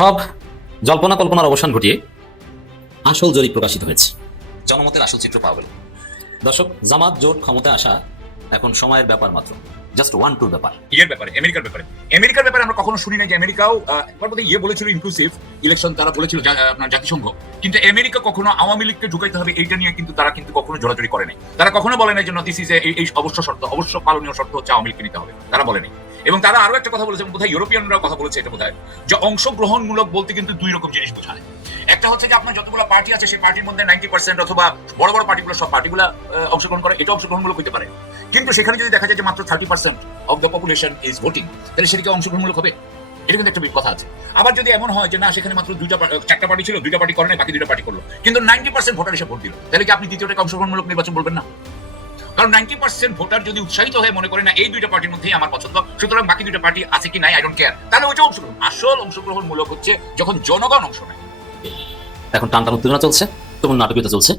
সব জল্পনা কল্পনার অবসান ঘটিয়ে আসল জরিপ প্রকাশিত হয়েছে, জনমতের আসল চিত্র পাওয়া গেল। দর্শক, জামাত জোট ক্ষমতায় আসা এখন সময়ের ব্যাপার মাত্র, জাস্ট 1-2 ব্যাপার। আমেরিকার ব্যাপারে আমরা কখনো শুনি না যে আমেরিকাও একবার বোধহয় বলেছিল ইনক্লুসিভ ইলেকশন তারা বলেছিল আপনার জাতিসংঘ, কিন্তু আমেরিকা কখনো আওয়ামী লীগকে ঢুকাইতে হবে এইটা নিয়ে কিন্তু তারা কিন্তু কখনো জোরাজোরি করে নাই। তারা কখনো বলে নাই যে দিস ইজ এই অবশ্য পালনীয় শর্ত হচ্ছে আওয়ামী লীগকে নিতে হবে, তারা বলেনি। এবং তারা আরো একটা কথা বলেছে, বোধহয় ইউরোপিয়ানরাও কথা বলেছে এটা বোধহয়, যে অংশগ্রহণমূলক বলতে কিন্তু দুই রকম জিনিস বোঝায়। একটা হচ্ছে যে আপনার যতগুলো পার্টি আছে সেই পার্টির মধ্যে 90% অথবা বড় বড় পার্টিগুলো সব পার্টিগুলো অংশগ্রহণ করে, এটা অংশগ্রহণমূলক হতে পারে। কিন্তু সেখানে যদি দেখা যায় যে মাত্র 30% of the population is voting, তাহলে সেটা কি অংশগ্রহণমূলক হবে? এটা কিন্তু একটা কথা আছে। আবার যদি এমন হয় যে না, সেখানে মাত্র 4টা পার্টি ছিল, 2টা পার্টি করে নাই, বাকি 2টা পার্টি করলো, কিন্তু 90% ভোটার এসে ভোট দিল, তাহলে কি আপনি দ্বিতীয়টাকে অংশগ্রহণমূলক নির্বাচন বলবেন না? কারণ 90% ভোটার যদি উৎসাহিত হয়ে মনে করে না এই 2টা পার্টির মধ্যেই আমার পছন্দ, সুতরাং বাকি 2টা পার্টি আছে কি নাই আই ডোন্ট কেয়ার, তাহলে ওইটা অংশগ্রহণ। আসল অংশগ্রহণমূলক হচ্ছে যখন জনগণ অংশ নেয়। এখন টানটান উত্তেজনা চলছে, তখন নাটকীয়তা চলছে,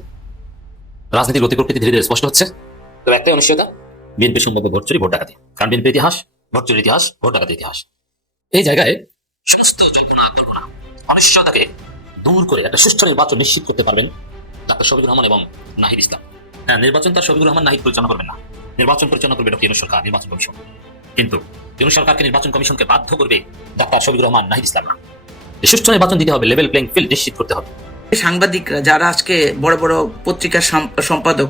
রাজনীতির গতি প্রকৃতি ধীরে ধীরে স্পষ্ট হচ্ছে। তবে একটাই অনিশ্চয়তা, বিএনপির সম্ভাব্য ভোট চুরি, ভোট ডাকাতি। কারণ বিএনপির ইতিহাস, ভোট চুরির ইতিহাস, ভোট ডাকাতির ইতিহাস। এই জায়গায় সমস্ত জল্পনা তুলনা অনিশ্চয়তাকে দূর করে একটা সুষ্ঠু নির্বাচন নিশ্চিত করতে পারবেন ডাক্তার শফিকুর রহমান এবং নাহিদ ইসলাম। হ্যাঁ, নির্বাচন তার শফিকুর রহমান নাহিদ পরিচালনা করবেন না, নির্বাচন পরিচালনা করবে ডক্টর ইউনূস সরকার, নির্বাচন কমিশন। কিন্তু ইউনূস সরকারকে নির্বাচন কমিশনকে বাধ্য করবে ডাক্তার শফিকুর রহমান নাহিদ ইসলাম। সুষ্ঠু নির্বাচন দিতে হবে, লেভেল প্লেইং ফিল্ড নিশ্চিত করতে হবে। সাংবাদিকরা যারা আজকে বড় বড় পত্রিকার সম্পাদক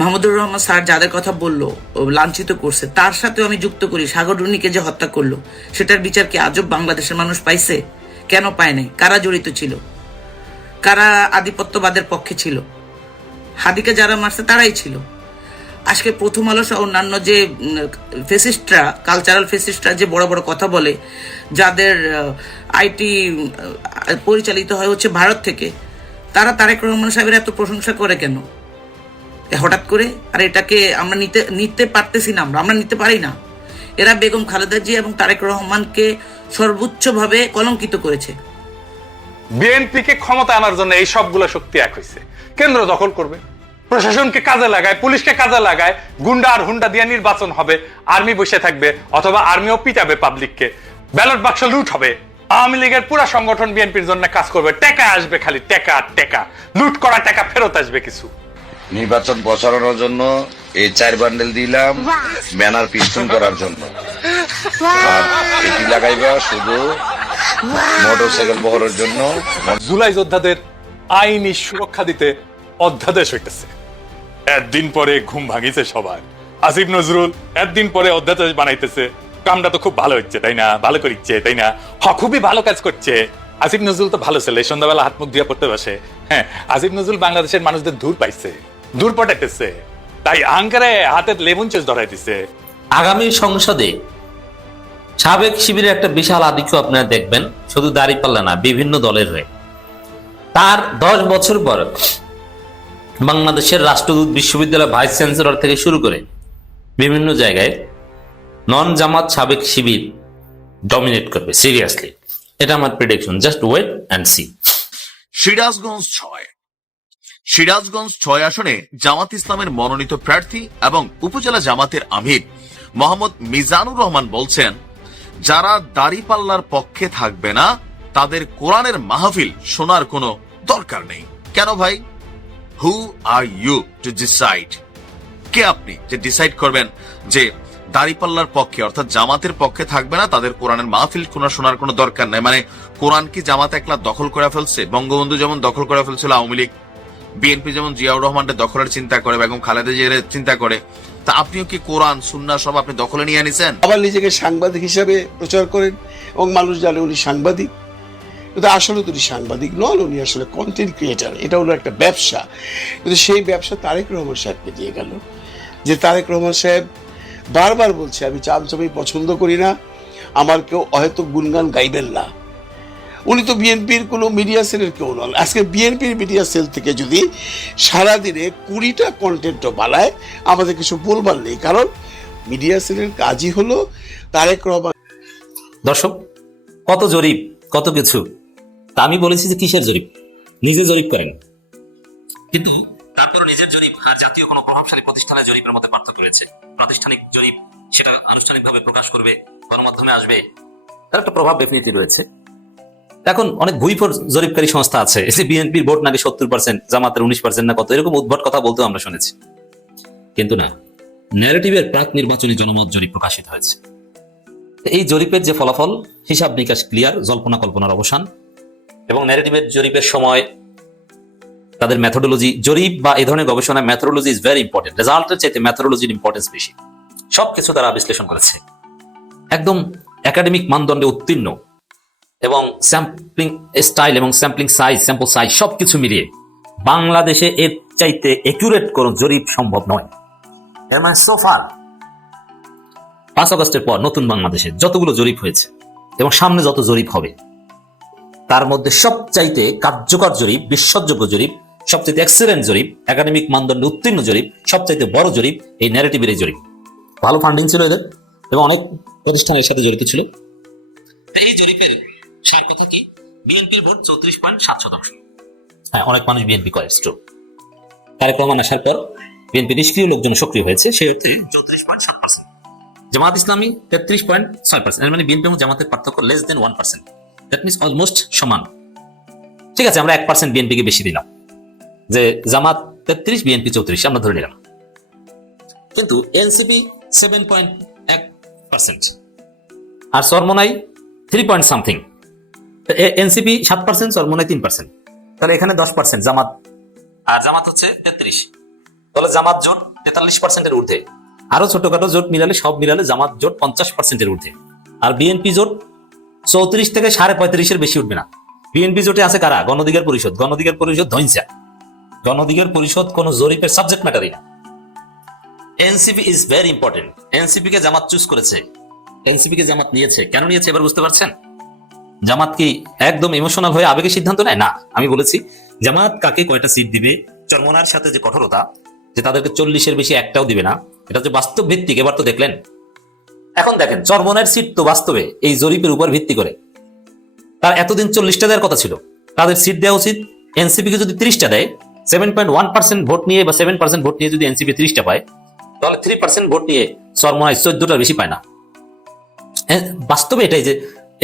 মাহমুদুর রহমান স্যার যাদের কথা বললো লাঞ্ছিত করছে, তার সাথেও আমি যুক্ত করি সাগর রুনিকে যে হত্যা করলো, সেটার বিচার কি আজব বাংলাদেশের মানুষ পাইছে? কেন পায় নাই? কারা জড়িত ছিল? কারা আধিপত্যবাদের পক্ষে ছিল? হাদিকে যারা মারছে তারাই ছিল। আজকে প্রথম আলো সহ অন্যান্য যে ফেসিস্টরা, কালচারাল ফেসিস্টরা যে বড় বড় কথা বলে, যাদের আইটি পরিচালিত হয় হচ্ছে ভারত থেকে, তারা তারেক রহমান সাহেবের এত প্রশংসা করে কেন হঠাৎ করে? আর এটাকে আমরা নিতে পারতেছি না, আমরা নিতে পারি না। এরা বেগম খালেদা জিয়া এবং তারেক রহমানকে সর্বোচ্চভাবে কলঙ্কিত করেছে। বিএনপিকে ক্ষমতা আনার জন্য এই সবগুলো শক্তি এক হয়েছে। কেন্দ্র দখল করবে, প্রশাসনকে কাজে লাগায়, পুলিশকে কাজে লাগায়, গুন্ডা আর হুন্ডা দিয়ে নির্বাচন হবে, আর্মি বসে থাকবে অথবা আর্মিও পিটাবে পাবলিককে, ব্যালট বাক্স লুট হবে। আওয়ামী লীগের পুরো সংগঠন বিএনপির জন্য কাজ করবে, টাকা আসবে, খালি টাকা আর টাকা, লুট করা টাকা ফেরত আসবে কিছু। নির্বাচন বসানোর জন্য এই 4 বান্ডেল দিলাম ব্যানার পিস্টন করার জন্য, আর এটি লাগাইবা শুধু মোটরসাইকেল বহরের জন্য। জুলাই যোদ্ধাদের আইনি সুরক্ষা দিতে অধ্যাদেশ হইতেছে। একদিন পরে ঘুম ভাঙিছে সবার। আসিফ নজরুল একদিন পরে অধ্যাদেশ বানাইতেছে। কামটা তো খুব ভালো হচ্ছে, তাই না? ভালো করিচ্ছে, তাই না? খুবই ভালো কাজ করছে। আসিফ নজরুল তো ভালো ছেলে, সন্ধ্যাবেলা হাত মুখ দিয়ে পড়তে বসে। হ্যাঁ, আসিফ নজরুল বাংলাদেশের মানুষদের দূর পাইছে, দূর পটাইতেছে, তাই আঙ্কারে হাতে লেমন চেস ধরাই দিছে। আগামী সংসদে সাবেক শিবিরের একটা বিশাল আধিক্য আপনারা দেখবেন, শুধু দাঁড়িপাল্লা না, বিভিন্ন দলের হয়ে। তার 10 বছর পর বাংলাদেশের রাষ্ট্রদূত, বিশ্ববিদ্যালয় ভাইস চ্যান্সেলর থেকে শুরু করে বিভিন্ন জায়গায় নন জামাত সাবেক শিবির ডমিনেট করবে সিরিয়াসলি। এটা আমার prediction, just wait and see. Sirajganj 6 আসনে জামাত ইসলামের মনোনীত প্রার্থী এবং উপজেলা জামাতের আমির মোহাম্মদ মিজানুর রহমান বলছেন, যারা দাড়িপাল্লার পক্ষে থাকবে না তাদের কোরআনের মাহফিল শোনার কোনো দরকার নেই। কেন ভাই? হু আর ইউ টু ডিসাইড? কে আপনি যে ডিসাইড করবেন যে দাড়িপাল্লার পক্ষে অর্থাৎ জামাতের পক্ষে থাকবে না, তাদের কোরআনের মাহফিল শোনার কোনো দরকার নাই? মানে কোরআন কি জামাত একলা দখল করে ফেলছে? বঙ্গবন্ধু যেমন দখল করে ফেলছিল আওয়ামী লীগ, বিএনপি যেমন জিয়াউর রহমানকে দখলের চিন্তা করে, বেগম খালেদা জিয়ার চিন্তা করে, তা আপনিও কি কোরআন সুন্নাহ সব আপনি দখলে নিয়ে আনিছেন? আবার নিজেকে সাংবাদিক হিসেবে প্রচার করেন এবং মানুষ জানে উনি সাংবাদিক, কিন্তু আসলে তো উনি সাংবাদিক নন, উনি আসলে কন্টেন্ট ক্রিয়েটার। এটা হলো একটা ব্যবসা, কিন্তু সেই ব্যবসা তারেক রহমান সাহেবকে দিয়ে গেল। যে তারেক রহমান সাহেব বারবার বলছে, আমি চামচামি পছন্দ করি না, আমার কেউ হয়তো গুনগান গাইবেন না। উনি তো বিএনপির কোনো মিডিয়া সেলের কেউ নন। আজকে বিএনপির মিডিয়া সেল থেকে যদি সারাদিনে 20টা কন্টেন্টও বানায়, আমাদের কিছু বলবার নেই, কারণ মিডিয়া সেলের কাজই হলো তারেক রহমান। দর্শক, কত জরিপ, কত কিছু। তা আমি বলেছি যে কিসের জরিপ? নিজে জরিপ করেন, কিন্তু তারপর নিজের জরিপ আর জাতীয় কোনো প্রভাবশালী প্রতিষ্ঠানের জরিপের মধ্যে পার্থক্য রয়েছে। প্রাতিষ্ঠানিক জরিপ সেটা আনুষ্ঠানিকভাবে প্রকাশ করবে, গণমাধ্যমে আসবে, তার একটা প্রভাব ডেফিনিটলি রয়েছে। এখন অনেক ভুইফোর জরিপকারী সংস্থা আছে, এই যে বিএনপির ভোট নাকি 70%, জামাতের 19% না কত, এরকম উদ্ভট কথা বলতেও আমরা শুনেছি। কিন্তু না, ন্যারেটিভের প্রাক নির্বাচনী জনমত জরিপ প্রকাশিত হয়েছে। এই জরিপের যে ফলাফল, হিসাব নিকাশ ক্লিয়ার, জল্পনা কল্পনার অবসান, এবং ন্যারেটিভের জরিপের সময় তাদের মেথোডোলজি, জরিপ বা এই ধরনের গবেষণায় মেথোডোলজি ইজ ভেরি ইম্পর্টেন্ট, রেজাল্টের চাইতে মেথোডোলজির ইম্পর্টেন্স বেশি। সবকিছু তারা বিশ্লেষণ করেছে একদম একাডেমিক মানদণ্ডে উত্তীর্ণ, এবং স্যাম্পলিং স্টাইল এবং স্যাম্পলিং সাইজ, স্যাম্পল সাইজ সবকিছু মিলিয়ে বাংলাদেশে এর চাইতে একুরেট কোন জরিপ সম্ভব নয়। এর মানে সোফার 5 আগস্টের পর নতুন বাংলাদেশে যতগুলো জরিপ হয়েছে এবং সামনে যত জরিপ হবে, তার মধ্যে সবচাইতে কার্যকর জরিপ, বিশ্বাসযোগ্য জরিপ, সবচাইতে এক্সেলেন্ট জরিপ, একাডেমিক মানদণ্ডে উত্তীর্ণ জরিপ, সবচাইতে বড় জরিপ এই ন্যারেটিভের এই জরিপ। ভালো ফান্ডিং ছিল এদের এবং অনেক প্রতিষ্ঠান এর সাথে জড়িত ছিল। এই জরিপের সার কথা কি, বিএনপির ভোট 34.7%। হ্যাঁ, অনেক মানুষ বিএনপি করে, স্ট্রোক। তারেক রহমান আসার পর বিএনপি নিষ্ক্রিয় লোকজন সক্রিয় হয়েছে, সে হচ্ছে 34.7%। জামাত ইসলামী 33.6%। এর মানে বিএনপি এবং জামাতের পার্থক্য less than 1%। That means almost সমান। ঠিক আছে, আমরা 1% বিএনপিকে বেশি দিলাম, যে জামাত 33, বিএনপি 34, আমরা ধরে নিলাম। কিন্তু এনসিপি 7.1% আর Charmonai 3 point something. NCP 7%, Charmonai 3%, তাহলে এখানে 10% জামাত, আর জামাত হচ্ছে 33, তাহলে জামাত জোট 43%-এর ঊর্ধ্বে। আরো ছোটখাটো জোট মিলালে, সব মিলালে জামাত জোট 50%-এর ঊর্ধ্বে, আর বিএনপি জোট 34 থেকে 35.5-এর বেশি উঠবে না। বিএনপি জোটে আছে কারা? গণঅধিকার পরিষদ। গণঅধিকার পরিষদ ধইঞ্চা, গণঅধিকার পরিষদ কোন জরিপের সাবজেক্ট ম্যাটারই না। NCP is very important. NCP K Jamaat choose করেছে, এনসিপি কে জামাত নিয়েছে। কেন নিয়েছে এবার বুঝতে পারছেন? জামাত কি একদম ইমোশনাল হয়ে আবেগে সিদ্ধান্ত নেয়? না, আমি বলেছি জামাত কাকে কয়টা সিট দিবে, চরমোনার সাথে যে কঠোরতা, যে তাদেরকে 40-এর বেশি একটাও দিবে না, এটা যে বাস্তব ভিত্তিক, এবার তো দেখলেন। এখন দেখেন, চরমোনার সিট তো বাস্তবে এই জরিপের উপর ভিত্তি করে, তার এতদিন 40টা দেওয়ার কথা ছিল, তাদের সিট দেওয়া উচিত। এনসিপি কে যদি 30টা দেয়, 7.1% ভোট নিয়ে বা 7% ভোট নিয়ে যদি এনসিপি 30টা পায়, তাহলে 3% ভোট নিয়ে চরমোনায় 14টার বেশি পায় না। বাস্তবে এটাই যে,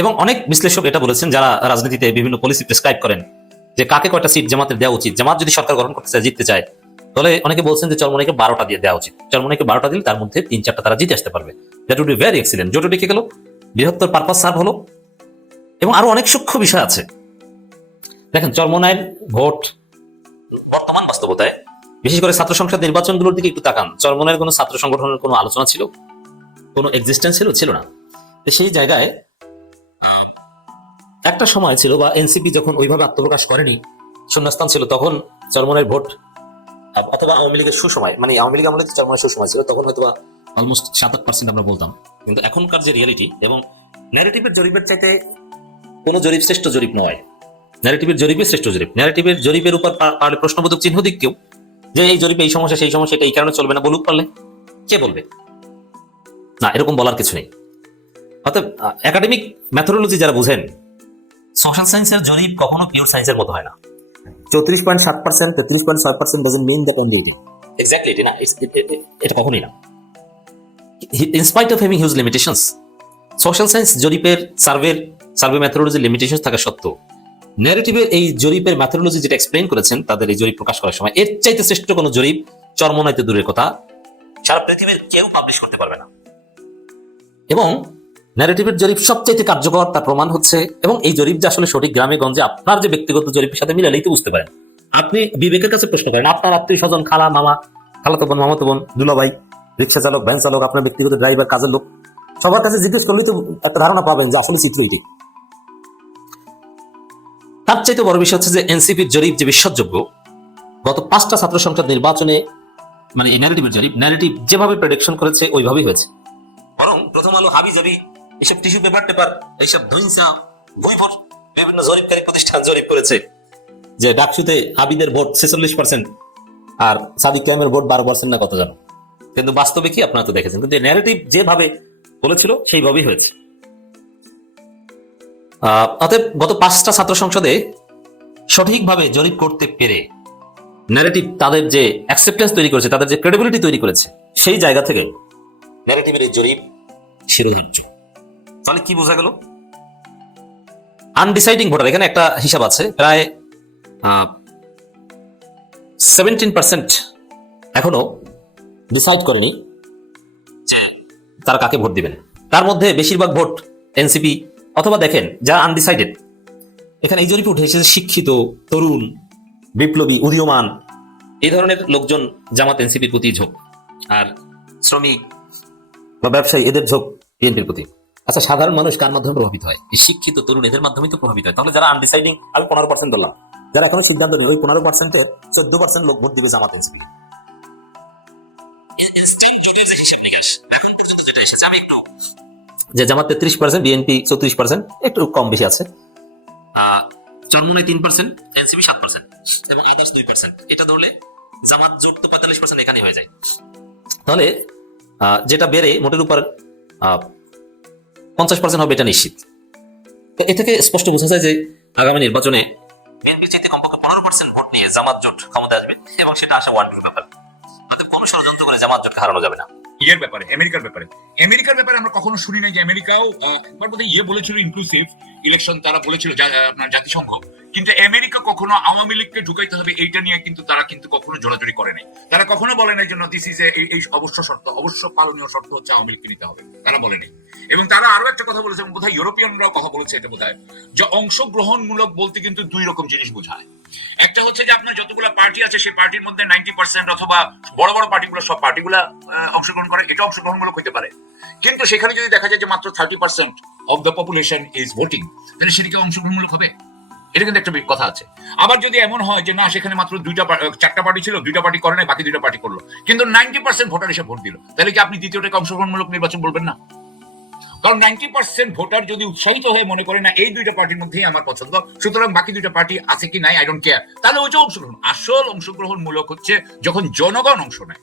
এবং অনেক বিশ্লেষক এটা বলেছেন যারা রাজনীতিতে বিভিন্ন পলিসি প্রেসক্রাইব করেন, যে কাকে কয়টা সিট জামাতের দেওয়া উচিত। জামাত যদি সরকার গঠন করতে চায়, জিততে চায়, তাহলে অনেকে বলছেন যে চরমোনাইকে 12টা দিয়ে দেওয়া উচিত। চরমোনাইকে 12টা দিলে তার মধ্যে 3-4টা তারা জিতে আসতে পারবে। That would be very excellent. জোটে টিকে গেল, বৃহত্তর পারপাস সার্ভ হলো, এবং আরো অনেক সূক্ষ্ম বিষয় আছে। দেখেন, চরমোনাইয়ের ভোট বর্তমান বাস্তবতায়, বিশেষ করে ছাত্র সংসদ নির্বাচনগুলোর দিকে একটু তাকান। চরমোনাইয়ের কোনো ছাত্র সংগঠনের কোনো আলোচনা ছিল, কোনো এক্সিস্টেন্স ছিল না। তো সেই জায়গায় একটা সময় ছিল, বা এনসিপি যখন ওইভাবে আত্মপ্রকাশ করেনি, শূন্যস্থান ছিল, তখন চরমোনাইয়ের ভোট, অথবা আওয়ামী লীগের সুসময়, মানে আওয়ামী লীগ আমলে চরমোনাইয়ের সুসময় ছিল, তখন হয়তো অলমোস্ট 7-8% আমরা বলতাম। কিন্তু এখনকার যে রিয়ালিটি, এবং ন্যারেটিভের জরিপের চাইতে কোনো জরিপ শ্রেষ্ঠ জরিপ নয়, ন্যারেটিভের জরিপে শ্রেষ্ঠ জরিপ। ন্যারেটিভের জরিপের উপর পারলে প্রশ্নবোধক চিহ্ন দিক কেউ, যে এই জরিপে এই সমস্যা, সেই সমস্যা, এটা এই কারণে চলবে না, বলুক পারলে। কে বলবে? না, এরকম বলার কিছু নেই। অর্থাৎ একাডেমিক মেথোডোলজি যারা বুঝেন, সোশ্যাল সায়েন্সের জরিপ কখনো পিওর সায়েন্সের মতো হয় না। 34.7%, 33.5% doesn't mean that only exactly it না, এটা কখনোই না। In spite of having huge limitations, social science জরিপের সার্ভে মেথোডোলজি লিমিটেশন থাকা সত্ত্বেও, ন্যারেটিভের এই জরিপের মেথোডোলজি যেটা এক্সপ্লেইন করেছেন তাদের এই জরিপ প্রকাশ করার সময়, এর চাইতে শ্রেষ্ঠ কোনো জরিপ চরমোনাইতে দূরের কথা, সারা পৃথিবীর কেউ পাবলিশ করতে পারবে না। এবং ন্যারেটিভের জরিপ সবচাইতে কার্যকর, তার প্রমাণ হচ্ছে, এবং এই জরিপ যে আসলে সঠিক গ্রামে গঞ্জে আপনার যে ব্যক্তিগত জরিপের সাথে মিলালেই তো বুঝতে পারেন। আপনি বিবেকের কাছে প্রশ্ন করেন, আপনার আত্মীয় স্বজন, খালা, মামা, খালাতো বোন, মামাতো বোন, দুলাভাই, রিক্সা চালক, ভ্যান চালক, আপনার ব্যক্তিগত ড্রাইভার, কাজের লোক, সবার কাছে জিজ্ঞেস করলেই তো একটা ধারণা পাবেন যে আসলে চিত্র এটি। তার চাইতে বড় বিষয় হচ্ছে যে এনসিপির জরিপ যে বিশ্বাসযোগ্য, গত 5টা ছাত্র সংসদ নির্বাচনে, মানে এই ন্যারেটিভের জরিপ, ন্যারেটিভ যেভাবে প্রেডিকশন করেছে ওইভাবেই হয়েছে। বরং প্রথম আলো, হাবি জাবি, এইসব টিস্যু পেপার, এইসব ধইঞ্চা বইভোট বিভিন্ন জরিপকারী প্রতিষ্ঠান জরিপ করেছে যে ডাকসুতে হাবিদের ভোট 46% আর সাদিক কায়েমের ভোট 12% না কত জানো। কিন্তু বাস্তবে কি আপনারা তো দেখেছেন। কিন্তু ন্যারেটিভ যেভাবে বলেছিল সেইভাবেই হয়েছে। অতএব গত 5টা ছাত্র সংসদে সঠিকভাবে জরিপ করতে পেরে ন্যারেটিভ তাদের যে অ্যাকসেপ্টেন্স তৈরি করেছে, তাদের যে ক্রেডিবিলিটি তৈরি করেছে, সেই জায়গা থেকে ন্যারেটিভের এই জরিপ শিরোধার্য। তাহলে কি বোঝা গেল? আনডিসাইডিং ভোটার, এখানে একটা হিসাব আছে, প্রায় 17% এখনো ডিসাইড করেনি যে তারা কাকে ভোট দিবেন। তার মধ্যে বেশিরভাগ ভোট এনসিপি, অথবা দেখেন যা আনডিসাইডেড, এখানে এই জরিপে উঠে এসেছে শিক্ষিত, তরুণ, বিপ্লবী, উদীয়মান এই ধরনের লোকজন জামাত এনসিপির প্রতি ঝোঁক, আর শ্রমিক বা ব্যবসায়ী এদের ঝোঁক বিএনপির প্রতি। আচ্ছা, সাধারণ মানুষ কার মাধ্যমে প্রভাবিত হয়? এই শিক্ষিত তরুণ এদের মাধ্যমেই তো প্রভাবিত হয়। তাহলে যারা আনডিসাইডিং, আমি 15% ধরলাম, যারা এখনো সিদ্ধান্ত নেই, ওই 15%-এর 14% লোক ভোট দিবে জামাত এনসিপি। যে জামাত 33%, বিএনপি 34%, একটু কম বেশি আছে, চরমোনাই 3%, এনসিপি 7% এবং আদার্স 2%। এটা ধরলে জামাত জোট তো 45% এখানে হয়ে যায়। তাহলে যেটা বেড়ে মোটের উপর 50% হবে, এটা নিশ্চিত। তো এ থেকে স্পষ্ট বোঝা যায় যে আগামী নির্বাচনে বিএনপির চাইতে কমপক্ষে 15% ভোট নিয়ে জামাত জোট ক্ষমতা আসবে, এবং সেটা আসা ওয়ার্ডের ব্যাপার। কোনো ষড়যন্ত্র করে জামাত জোটকে হারানো যাবে না। ইয়ের ব্যাপারে, আমেরিকার ব্যাপারে আমরা কখনো শুনি নাই যে আমেরিকাও একবার বোধহয় বলেছিল ইনক্লুসিভ ইলেকশন, তারা বলেছিল আপনার জাতিসংঘ, কিন্তু আমেরিকা কখনো আওয়ামী লীগকে ঢুকাইতে হবে এইটা নিয়ে কিন্তু তারা কিন্তু কখনো জোরাজোরি করে নাই। তারা কখনো বলে নাই যে দিস ইজ এই অবশ্য পালনীয় শর্ত হচ্ছে আওয়ামী লীগকে নিতে হবে, তারা বলে নাই। এবং তারা আরো একটা কথা বলেছে, বোধহয় ইউরোপিয়ানরাও কথা বলেছে, এটা বোধহয় যে অংশগ্রহণমূলক বলতে কিন্তু দুই রকম জিনিস বোঝায়। একটা হচ্ছে যে আপনার যতগুলো পার্টি আছে সেই পার্টির মধ্যে 90% অথবা বড় বড় পার্টিগুলো, সব পার্টিগুলা অংশগ্রহণ করে, এটা অংশগ্রহণমূলক হতে পারে। কিন্তু সেখানে যদি দেখা যায় যে মাত্র 30% of the population is voting, তাহলে সেটা কি অংশগ্রহণমূলক হবে? এটা কিন্তু একটা কথা আছে। আবার যদি এমন হয় যে না, সেখানে মাত্র 4টা পার্টি ছিল, 2টা পার্টি করে নাই, বাকি 2টা পার্টি করলো, কিন্তু 90% ভোটার এসে ভোট দিল, তাহলে কি আপনি দ্বিতীয়টাকে অংশগ্রহণমূলক নির্বাচন বলবেন না? কারণ 90% ভোটার যদি উৎসাহিত হয়ে মনে করে না এই 2টা পার্টির মধ্যেই আমার পছন্দ, সুতরাং বাকি 2টা পার্টি আছে কি নাই আই ডোন্ট কেয়ার, তাহলে ওইটা অংশগ্রহণ। আসল অংশগ্রহণমূলক হচ্ছে যখন জনগণ অংশ নেয়।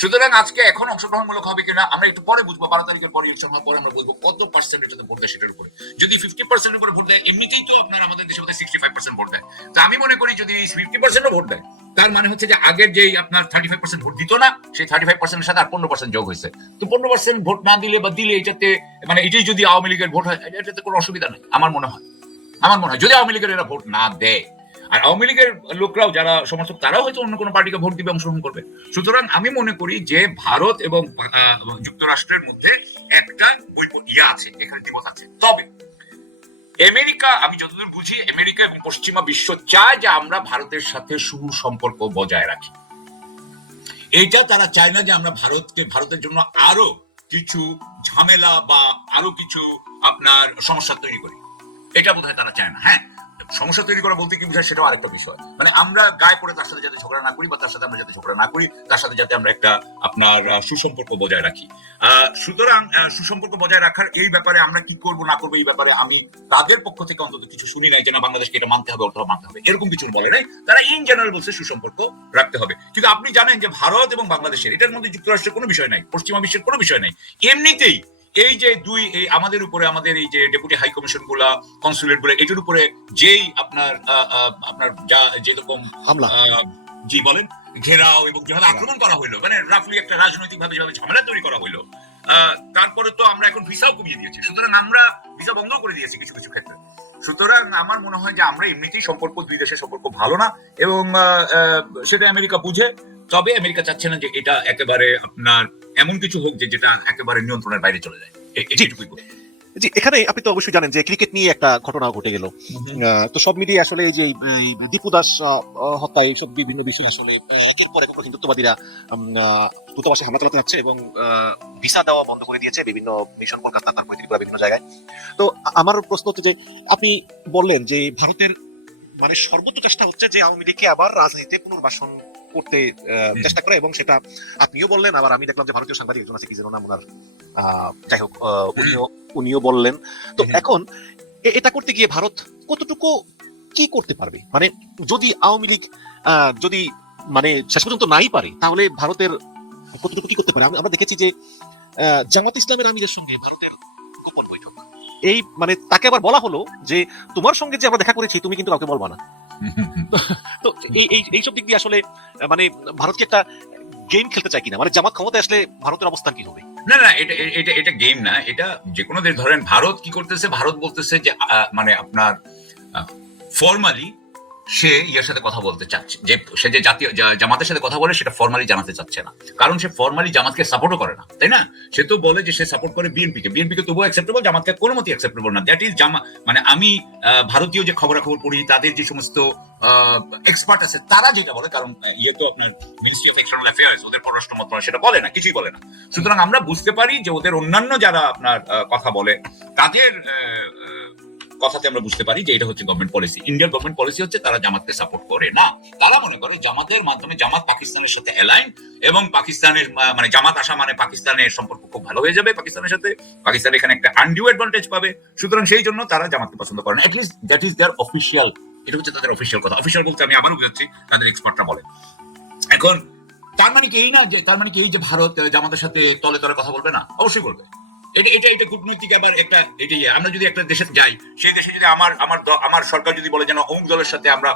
সুতরাং আজকে এখন অংশগ্রহণমূলক হবে কিনা আমরা একটু পরে বুঝবো, 12 তারিখের পরে ইলেকশন হওয়ার পরে আমরা বুঝবো কত পার্সেন্ট এটাতে ভোট দেয় সেটার উপরে। যদি 50% উপরে ভোট দেয়, এমনিতেই তো আপনার আমাদের দেশে 65% ভোট দেয়, তো আমি মনে করি যদি 50% ভোট দেয়, তার মানে হচ্ছে যে আগের যেই আপনার 35% ভোট দিত না, সেই 35% এর সাথে আর 15% যোগ হয়েছে। তো 15% ভোট না দিলে বা দিলে এটাতে মানে এটাই যদি আওয়ামী লীগের ভোট হয়, এটাতে কোনো অসুবিধা নেই আমার মনে হয়। যদি আওয়ামী লীগের এরা ভোট না দেয়, আর আওয়ামী লীগের লোকরাও যারা সমর্থক, তারাও হয়তো অন্য কোনো পার্টিকে ভোট দিবে, অংশগ্রহণ করবে। সুতরাং আমি মনে করি যে ভারত এবং যুক্তরাষ্ট্রের মধ্যে একটা আছে, এখানে দ্বিমত আছে। তবে আমেরিকা, আমি যতদূর বুঝি, আমেরিকা এবং পশ্চিমা বিশ্ব চায় যে আমরা ভারতের সাথে সুসম্পর্ক বজায় রাখি। এইটা তারা চায় না যে আমরা ভারতের জন্য আরো কিছু ঝামেলা বা আরো কিছু আপনার সমস্যা তৈরি করি, এটা বোধহয় তারা চায় না। হ্যাঁ, সমস্যা তৈরি করা বলতে কি বোঝায় সেটাও আরেকটা বিষয়, মানে আমরা গায়ে পড়ে তার সাথে যাতে ঝগড়া না করি, বা তার সাথে আমরা যাতে ঝগড়া না করি, তার সাথে যাতে আমরা একটা আপনার সুসম্পর্ক বজায় রাখি। সুতরাং সুসম্পর্ক বজায় রাখার এই ব্যাপারে আমরা কি করবো না করবো, এই ব্যাপারে আমি তাদের পক্ষ থেকে অন্তত কিছু শুনি নাই যে না বাংলাদেশকে এটা মানতে হবে অথবা মানতে হবে, এরকম কিছু বলে নাই। তারা ইন জেনারেল বলছে সুসম্পর্ক রাখতে হবে। কিন্তু আপনি জানেন যে ভারত এবং বাংলাদেশের এটার মধ্যে যুক্তরাষ্ট্রের কোনো বিষয় নাই, পশ্চিমা বিশ্বের কোনো বিষয় নাই। এমনিতেই এই যে আমাদের উপরে আমাদের এই যে ডেপুটি হাই কমিশন গুলা, কনসুলেট গুলা, এটার উপরে যেই আপনার যা যেরকম হামলা জি বলেন ঘেরাও এবং যেভাবে আক্রমণ করা হইলো, মানে রাফলি একটা রাজনৈতিক ভাবে যেভাবে ঝামেলা তৈরি করা হইলো, তারপরে তো আমরা এখন ভিসাও কমিয়ে দিয়েছি। সুতরাং আমরা ভিসা বন্ধ করে দিয়েছি কিছু কিছু ক্ষেত্রে। সুতরাং আমার মনে হয় যে আমরা এমনিতেই সম্পর্ক, দুই দেশের সম্পর্ক ভালো না, এবং সেটা আমেরিকা বুঝে। তবে আমেরিকা চাচ্ছে না যে এটা একেবারে আপনার এমন কিছু হোক যেটা একেবারে নিয়ন্ত্রণের বাইরে চলে যায়। জি, এখানে আপনি তো অবশ্যই জানেন যে ক্রিকেট নিয়ে একটা ঘটনা ঘটে গেল। তো সব মিলিয়ে আসলে এই যে দীপু দাস হত্যা, এইসব বিভিন্ন বিষয় আসলে একের পর এক হিন্দুত্ববাদীরা দূতাবাসে হামলা চালাতে যাচ্ছে এবং ভিসা দেওয়া বন্ধ করে দিয়েছে বিভিন্ন মিশন, কলকাতা, তারপরে ত্রিপুরা, বিভিন্ন জায়গায়। তো আমার প্রশ্ন হচ্ছে যে আপনি বললেন যে ভারতের মানে সর্বোচ্চ চেষ্টা হচ্ছে যে আওয়ামী লীগকে আবার রাজনীতিতে পুনর্বাসন করতে চেষ্টা করে, এবং সেটা আপনিও বললেন, আবার আমি দেখলাম যে ভারতীয় সাংবাদিক একজন আছে, কি যেন নাম ওনার, যাই হোক উনিও বললেন। তো এখন এটা করতে গিয়ে ভারত কতটুকু কি করতে পারবে? মানে যদি আওয়ামী লীগ যদি মানে শেষ পর্যন্ত নাই পারে, তাহলে ভারতের কতটুকু কি করতে পারে? আমরা দেখেছি যে জামাত ইসলামের আমিরের সঙ্গে ভারতের গোপন বৈঠক, এই মানে তাকে আবার বলা হলো যে তোমার সঙ্গে যে আমরা দেখা করেছি তুমি কিন্তু কাউকে বলবা না। তো এইসব দিক দিয়ে আসলে মানে ভারত কি একটা গেম খেলতে চায় কিনা? মানে জামাত ক্ষমতায় আসলে ভারতের অবস্থান কি হবে? না না, এটা এটা এটা গেম না, এটা যে কোনো দেশ। ধরেন ভারত কি করতেছে, ভারত বলতেছে যে মানে আপনার ফর্মালি সে ইয়ের সাথে কথা বলতে চাচ্ছে, যে সে যে জাতীয় জামাতের সাথে কথা বলে সেটা ফর্মালি জানাতে চাচ্ছে না, কারণ সে ফর্মালি জামাতকে সাপোর্টও করে না, তাই না? সে তো বলে যে সে সাপোর্ট করে বিএনপিকে, বিএনপিকে তবুও অ্যাকসেপ্টেবল, জামাতকে কোনো মতেই অ্যাকসেপ্টেবল না। দ্যাট ইজ মানে আমি ভারতীয় যে খবরাখবর পড়ি, তাদের যে সমস্ত এক্সপার্ট আছে তারা যেটা বলে, কারণ ইয়ে তো আপনার মিনিস্ট্রি অফ এক্সটার্নাল অ্যাফেয়ার্স, ওদের পররাষ্ট্র মন্ত্রণালয় সেটা বলে না, কিছুই বলে না। সুতরাং আমরা বুঝতে পারি যে ওদের অন্যান্য যারা আপনার কথা বলে তাদের কথাতে আমরা বুঝতে পারি যে এটা হচ্ছে government policy. Indian government policy হচ্ছে তারা জামাতকে সাপোর্ট করে না, তারা মনে করে জামাতের মাধ্যমে জামাত পাকিস্তানের সাথে অ্যালাইন, এবং পাকিস্তানের মানে জামাত আসা মানে পাকিস্তানের সম্পর্ক খুব ভালো হয়ে যাবে পাকিস্তানের সাথে, পাকিস্তান এখানে একটা আনডিউ অ্যাডভান্টেজ পাবে। সুতরাং সেই জন্য তারা জামাতকে পছন্দ করে না, at least that is their official, এটা হচ্ছে তাদের অফিসিয়াল কথা। অফিসিয়াল বলতে আমি আবারও বুঝাচ্ছি, তাদের এক্সপার্টরা বলে। এখন তার মানে কি এই না যে, তার মানে কি এই যে ভারত জামাতের সাথে তলে তলে কথা বলবে না? অবশ্যই বলবে। এটা কূটনৈতিক আবার একটা এটাই। আমরা যদি একটা দেশে যাই, সেই দেশে যদি আমার সরকার যদি বলে যেন অমুক দলের সাথে আমরা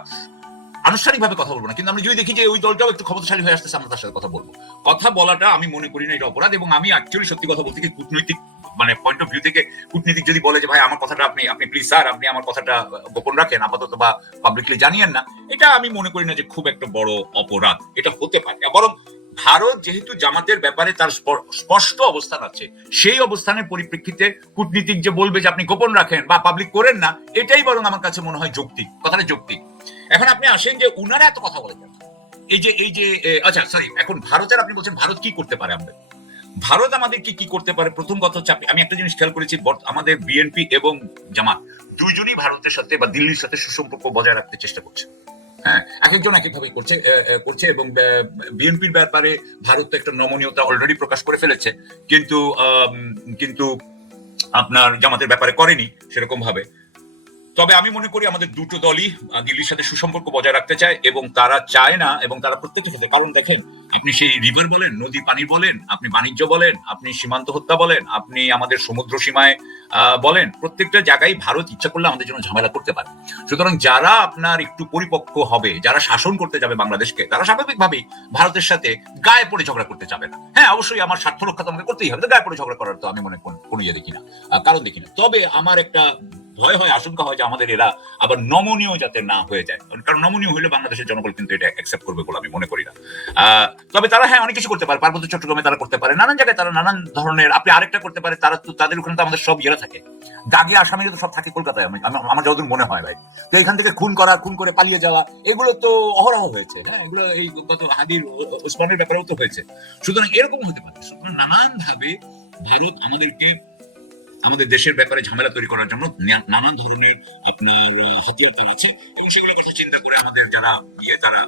আনুষ্ঠানিকভাবে কথা বলবো না, কিন্তু আমরা যদি দেখি যে ওই দলটাও একটু ক্ষমতাশালী হয়ে আসতেছে, আমরা তার সাথে কথা বলবো। কথা বলাটা আমি মনে করি না এটা অপরাধ, এবং আমি অ্যাকচুয়ালি সত্যি কথা বলতে কি কূটনৈতিক মানে পয়েন্ট অফ ভিউ থেকে কূটনীতিক যদি বলে যে ভাই আমার কথাটা আপনি প্লিজ স্যার আপনি আমার কথাটা গোপন রাখেন আপাতত বা পাবলিকলি জানিয়েন না, এটা আমি মনে করি না যে খুব একটা বড় অপরাধ। এটা হতে পারে, বরং ভারত যেহেতু জামাতের ব্যাপারে তার স্পষ্ট অবস্থান আছে, সেই অবস্থানের পরিপ্রেক্ষিতে কূটনীতিক যে বলবে যে আপনি গোপন রাখেন বা পাবলিক করেন না, এটাই বরং আমার কাছে মনে হয় যৌক্তিক, কথাটা যৌক্তিক। এখন আপনি আসেন যে উনারা এত কথা বলে এই যে আচ্ছা সরি, এখন ভারতের আপনি বলছেন ভারত কি করতে পারে আমাদের, ভারত আমাদেরকে কি করতে পারে? প্রথম কথা হচ্ছে আমি একটা জিনিস খেয়াল করেছি, আমাদের বিএনপি এবং জামাত দুইজনই ভারতের সাথে বা দিল্লির সাথে সুসম্পর্ক বজায় রাখতে চেষ্টা করছে। হ্যাঁ, এক একজন এক একভাবে করছে এবং বিএনপির ব্যাপারে ভারত তো একটা নমনীয়তা অলরেডি প্রকাশ করে ফেলেছে, কিন্তু আপনার জামাতের ব্যাপারে করেনি সেরকম ভাবে। তবে আমি মনে করি আমাদের দুটো দলই দিল্লির সাথে সুসম্পর্ক বজায় রাখতে চায়, এবং তারা চায় না, এবং তারা প্রত্যেকটা ক্ষেত্রে, কারণ দেখেন আপনি সেই রিভার বলেন, নদী পানি বলেন, আপনি বাণিজ্য বলেন, আপনি সীমান্ত হত্যা বলেন, আপনি আমাদের সমুদ্র সীমায় বলেন, প্রত্যেকটা জায়গায় ভারত ইচ্ছা করলে আমাদের জন্য ঝামেলা করতে পারে। সুতরাং যারা আপনার একটু পরিপক্ক হবে, যারা শাসন করতে যাবে বাংলাদেশকে, তারা স্বাভাবিকভাবেই ভারতের সাথে গায়ে পড়ে ঝগড়া করতে যাবে না। হ্যাঁ, অবশ্যই আমার স্বার্থ রক্ষা তো আমাকে করতেই হবে, গায়ে পড়ে ঝগড়া করার তো আমি মনে কোনো ইয়ে দেখি না, কারণ দেখি না। তবে আমার একটা ভয় হয়, আশঙ্কা হয় যে আমাদের এরা আবার নমনীয় যাতে না হয়ে যায়, কারণ নমনীয় হলে বাংলাদেশের জনগণ কিন্তু এটা অ্যাকসেপ্ট করবে বলে আমি মনে করি না। তবে তারা হ্যাঁ অনেক কিছু করতে পারে, পার্বত্য চট্টগ্রামে তারা করতে পারে, নানান জায়গায় তারা নানান ধরনের, আপনি আরেকটা করতে পারে, তারা তো তাদের ওখানে তো আমাদের সব ইয়েরা থাকে, দাগি আসামিরা তো সব থাকে কলকাতায়, আমার যতদূর মনে হয় ভাই। তো এখান থেকে খুন করে পালিয়ে যাওয়া, এগুলো তো অহরহ হয়েছে। হ্যাঁ, এগুলো এই গত হাদির ওসমানের ব্যাপারেও তো হয়েছে। সুতরাং এরকম হতে পারে, নানান ভাবে ভারত আমাদের দেশের ব্যাপারে ঝামেলা তৈরি করার জন্য নানান ধরনের আপনার হাতিয়ার তারা আছে, এবং সেগুলোর কথা চিন্তা করে আমাদের যারা তারা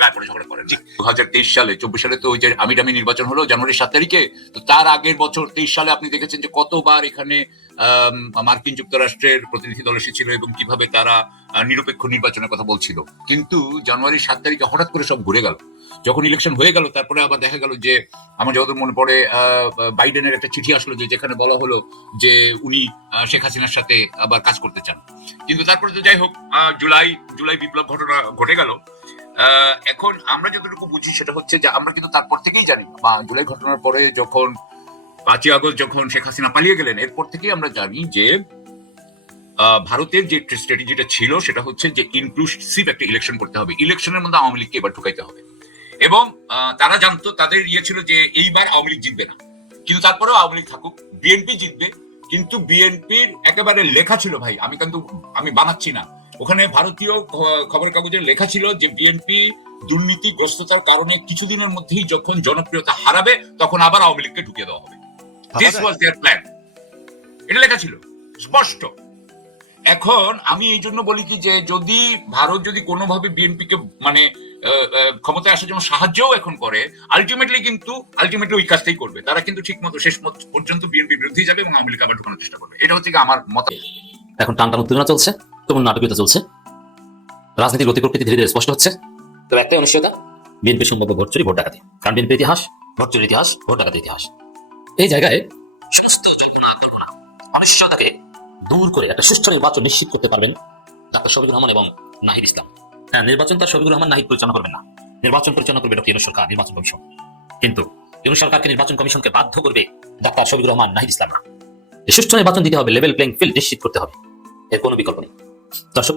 গায়ে পড়ে ঝগড়া করেন। 2023 সালে 24 সালে তো ওই যে আমিরামি নির্বাচন হলো জানুয়ারি 7 তারিখে, তো তার আগের বছর 23 সালে আপনি দেখেছেন যে কতবার এখানে মার্কিন যুক্তরাষ্ট্রের প্রতিনিধি দল এসেছিল এবং কিভাবে তারা নিরপেক্ষ নির্বাচনের কথা বলছিল, কিন্তু জানুয়ারি 7 তারিখে হঠাৎ করে সব ঘুরে গেল। যখন ইলেকশন হয়ে গেল, তারপরে আবার দেখা গেল যে আমার যতদূর মনে পড়ে বাইডেনের একটা চিঠি আসলো যেখানে বলা হলো যে উনি শেখ হাসিনার সাথে আবার কাজ করতে চান। কিন্তু তারপরে তো যাই হোক জুলাই বিপ্লব ঘটনা ঘটে গেল। এখন আমরা যতটুকু বুঝি সেটা হচ্ছে যে আমরা কিন্তু তারপর থেকেই জানি, বা জুলাই ঘটনার পরে যখন 5ই আগস্ট যখন শেখ হাসিনা পালিয়ে গেলেন, এরপর থেকেই আমরা জানি যে ভারতের যে স্ট্র্যাটেজিটা ছিল সেটা হচ্ছে যে ইনক্লুসিভ একটা ইলেকশন করতে হবে, ইলেকশনের মধ্যে আওয়ামী লীগকে এবার ঢুকাইতে হবে। এবং তারা জানতো, তাদের ইয়ে ছিল যে এইবার আওয়ামী লীগ জিতবে না, কিন্তু তারপরেও আওয়ামী লীগ থাকুক, বিএনপি জিতবে। কিন্তু বিএনপির একেবারে লেখা ছিল ভাই, আমি বানাচ্ছি না, ওখানে ভারতীয় খবরের কাগজে লেখা ছিল যে বিএনপি দুর্নীতিগ্রস্ততার কারণে কিছুদিনের মধ্যেই যখন জনপ্রিয়তা হারাবে তখন আবার আওয়ামী লীগকে ঢুকিয়ে দেওয়া হবে। দিস ওয়াজ দেয়ার প্ল্যান, এটা লেখা ছিল স্পষ্ট। এখন আমি এই জন্য বলি কি যে যদি ভারত যদি কোনোভাবে বিএনপিকে মানে ক্ষমতায় আসার জন্য সাহায্যও এখন করে, আলটিমেটলি ওই কাজটাই করবে, তারা কিন্তু ঠিক মতো শেষ পর্যন্ত বিএনপির বিরুদ্ধেই যাবে এবং আওয়ামী লীগ আবার ঢোকানোর চেষ্টা করবে। এটা হচ্ছে আমার মত। এখন টান উত্তেজনা চলছে, তেমন নাটকীয়তা চলছে, রাজনীতির গতি প্রকৃতি ধীরে ধীরে স্পষ্ট হচ্ছে। তবে একটাই অনিশ্চয়তা, বিএনপির সম্ভাব্য ভোট চুরি, ভোট ডাকাতি। কারণ বিএনপির ইতিহাস, ভোট চুরির ইতিহাস, ভোট ডাকাতির ইতিহাস। এই জায়গায় সমস্ত জল্পনা কল্পনা অনিশ্চয়তাকে দূর করে একটা সুষ্ঠু নির্বাচন নিশ্চিত করতে পারবেন ডাক্তার শফিকুর রহমান এবং নাহিদ ইসলাম। হ্যাঁ, নির্বাচন তার শফিকুর রহমান নাহিদ পরিচালনা করবেন না, নির্বাচন পরিচালনা করবে ডক্টর ইউনূস সরকার, নির্বাচন কমিশন। কিন্তু এবং সরকারকে নির্বাচন কমিশনকে বাধ্য করবে ডাক্তার শফিকুর রহমান, নাহিদ ইসলাম না। সুষ্ঠু নির্বাচন দিতে হবে, লেভেল প্লেইং ফিল্ড নিশ্চিত করতে হবে, এর কোনো বিকল্প নেই। দর্শক,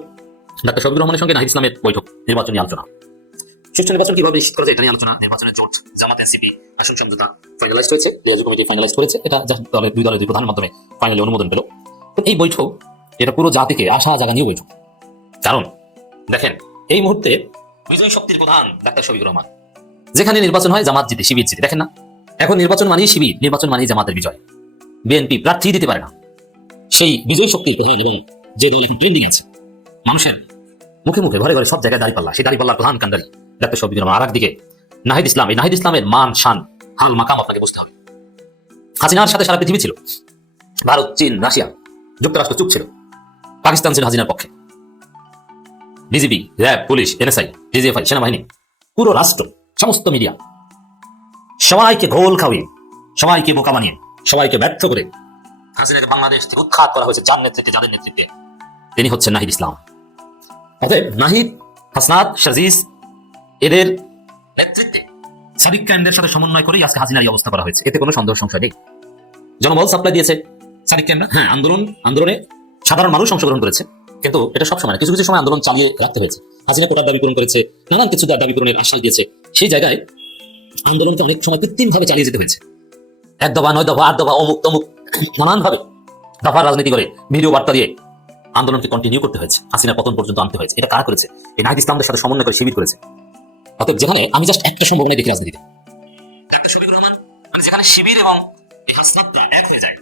ডাক্তার শফিকুর রহমানের সঙ্গে নাহিদ ইসলামের বৈঠক, নির্বাচনী আলোচনা। সুষ্ঠু নির্বাচন কিভাবে নিশ্চিত করা যায় এটা নিয়ে আলোচনা। নির্বাচনের জোট, জামাত, এনসিপি আসন সমঝোতা ফাইনালাইজড হয়েছে, লিয়াজু কমিটি ফাইনালাইজ করেছে, এটা দুই দলের দুই প্রধানের মাধ্যমে ফাইনালি অনুমোদন পেল। তো এই বৈঠক এটা পুরো জাতিকে আশা জাগানিয়ে বৈঠক। কারণ দেখেন, এই মুহূর্তে বিজয়ী শক্তির প্রধান ডাক্তার শফিকুর রহমান। যেখানে নির্বাচন হয় জামাত জিতে, শিবির জিতে, দেখেন না? এখন নির্বাচন মানেই শিবির, নির্বাচন মানেই জামাতের বিজয়। বিএনপি প্রার্থী দিতে পারে না। সেই বিজয়ী শক্তির প্রধান এবং যে দল এখন ট্রেন্ডিং আছে, মানুষের মুখে মুখে ঘরে ঘরে সব জায়গায় দাঁড়িপাল্লা, সেই দাঁড়িপাল্লার প্রধান কান্ডারি ডাক্তার শফিকুর রহমান। আর একদিকে নাহিদ ইসলাম। এই নাহিদ ইসলামের মান, শান, হাল, মাকাম আপনাকে বুঝতে হবে। হাসিনার সাথে সারা পৃথিবী ছিল, ভারত, চীন, রাশিয়া, যুক্তরাষ্ট্র চুপ ছিল, পাকিস্তান ছিল হাসিনার পক্ষে। BGB, RAB, police, NSI, DGFI, সেনাবাহিনী, পুরো রাষ্ট্র, সমস্ত মিডিয়া, সবাইকে ঘোল খাওয়িয়ে, সবাইকে বোকা বানিয়ে, সবাইকে ব্যর্থ করে হাসিনাকে বাংলাদেশ থেকে উৎখাত করা হয়েছে। যার নেতৃত্বে, যাদের নেতৃত্বে, তিনি হচ্ছেন নাহিদ ইসলাম। অতএব নাহিদ, হাসনাত, শারজিস এদের নেতৃত্বে সাদিক ক্যাম্পের সাথে সমন্বয় করেই আজকে হাসিনার এই অবস্থা করা হয়েছে, এতে কোনো সন্দেহ সংশয় নেই। জনবল সাপ্লাই দিয়েছে সাদিক ক্যাম্পরা। হ্যাঁ, আন্দোলনে সাধারণ মানুষ অংশগ্রহণ করেছে, কিন্তু এটা সব সময় না, কিছু কিছু সময় আন্দোলন চালিয়ে রাখতে হয়েছে। হাসিনা কোটার দাবি পূরণ করেছে, নানান কিছু দাবি পূরণের আশ্বাস দিয়েছে, সেই জায়গায় আন্দোলনকে অনেক সময় কৃত্রিম ভাবে চালিয়ে যেতে হয়েছে। 1 দফা, 9 দফা, 8 দফা, অমুক তমুক, নানান ভাবে দফার রাজনীতি করে ভিডিও বার্তা দিয়ে আন্দোলনকে কন্টিনিউ করতে হয়েছে, হাসিনা পতন পর্যন্ত আনতে হয়েছে। এটা কারা করেছে? এই নাহিদ ইসলামদের সাথে সমন্বয় করে শিবির করেছে। অতএব যেখানে আমি জাস্ট একটা সম্ভাবনা দেখি রাজনীতিতে, ডাক্তার শফিকুর রহমান মানে যেখানে শিবির এবং এই হাসনাতরা এক হয়ে যায়,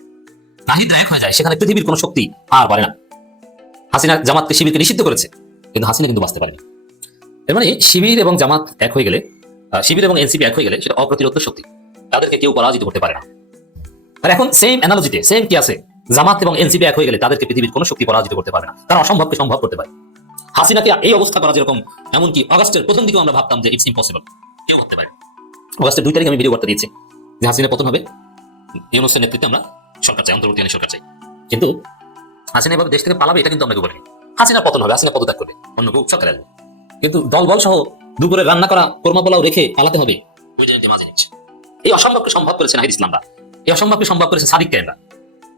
নাহিদরা এক হয়ে যায়, সেখানে পৃথিবীর কোনো শক্তি আর পারে না। হাসিনা জামাতকে, শিবিরকে নিষিদ্ধ করেছে, কিন্তু হাসিনা কিন্তু বাঁচতে পারেনি। এর মানে শিবির এবং জামাত এক হয়ে গেলে, শিবির এবং এনসিপি এক হয়ে গেলে সেটা অপ্রতিরোধ শক্তি, তাদেরকে কেউ পরাজিত করতে পারে না। আর এখন সেম অ্যানালজিতে, সেম কি আছে, জামাত এবং এনসিপি এক হয়ে গেলে তাদেরকে পৃথিবীর কোনো শক্তি পরাজিত করতে পারে না, তারা অসম্ভবকে সম্ভব করতে পারে। হাসিনাকে এই অবস্থা করা যেরকম, এমনকি অগাস্টের প্রথম দিকেও আমরা ভাবতাম যে ইটস ইম্পসিবল, কেউ করতে পারে। অগাস্টের 2 তারিখে আমি ভিডিও বার্তা দিয়েছি যে হাসিনা পতন হবে, ইউনূসের নেতৃত্বে আমরা সরকার চাই, অন্তর্বর্তীকালীন সরকার চাই। কিন্তু হাসিনা এভাবে দেশ থেকে পালাবে এটা কিন্তু আমরা কেউ বলিনি। হাসিনা পতন হবে, হাসিনা পদত্যাগ করবে, অন্য কেউ সরকার আসবে, কিন্তু দলবল সহ দুপুরে রান্না করা কোরমা পোলাও রেখে পালাতে হবে, এই অসম্ভবকে সম্ভব করেছে নাহিদ ইসলামরা, এই অসম্ভবকে সম্ভব করেছে সাদিক ক্যাম্পরা,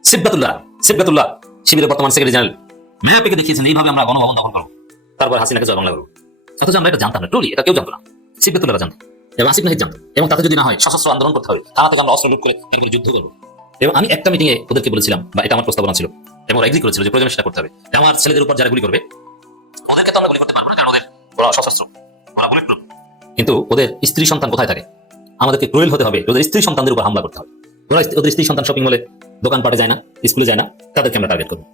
সিবগাতুল্লাহ শিবিরের বর্তমান সেক্রেটারি জেনারেল মেয়াপেকে দেখিয়েছেন এইভাবে আমরা গণভবন দখল করবো, তারপর হাসিনাকে জয় বাংলা করবো। অথচ আমরা এটা জানতাম না, ট্রুলি এটা কেউ জানতো না, সিবগাতুল্লাহরা জানতো এবং আসিফ নাহিদ জানতো। এবং তাতে যদি না হয় সশস্ত্র আন্দোলন করতে হবে, থানা থেকে আমরা অস্ত্র লুট করে তারপরে যুদ্ধ করবো। এবং আমি একটা মিটিং এ ওদেরকে বলেছিলাম, বা এটা আমার প্রস্তাবনা ছিল এবং এগ্রি করেছিল যে প্রয়োজনে সেটা করতে হবে। আমার ছেলেদের উপর যারা গুলি করবে ওদেরকে তো আমরা গুলি করতে পারবো না, কারণ ওরা সশস্ত্র, ওরা বুলেট প্রুফ। কিন্তু ওদের স্ত্রী সন্তান কোথায় থাকে? আমাদেরকে ক্রুয়েল হতে হবে, ওদের স্ত্রী সন্তানদের উপর হামলা করতে হবে। ওদের স্ত্রী সন্তান শপিং মলে, দোকানপাটে যায় না, স্কুলে যায় না, তাদেরকে আমরা টার্গেট করবো।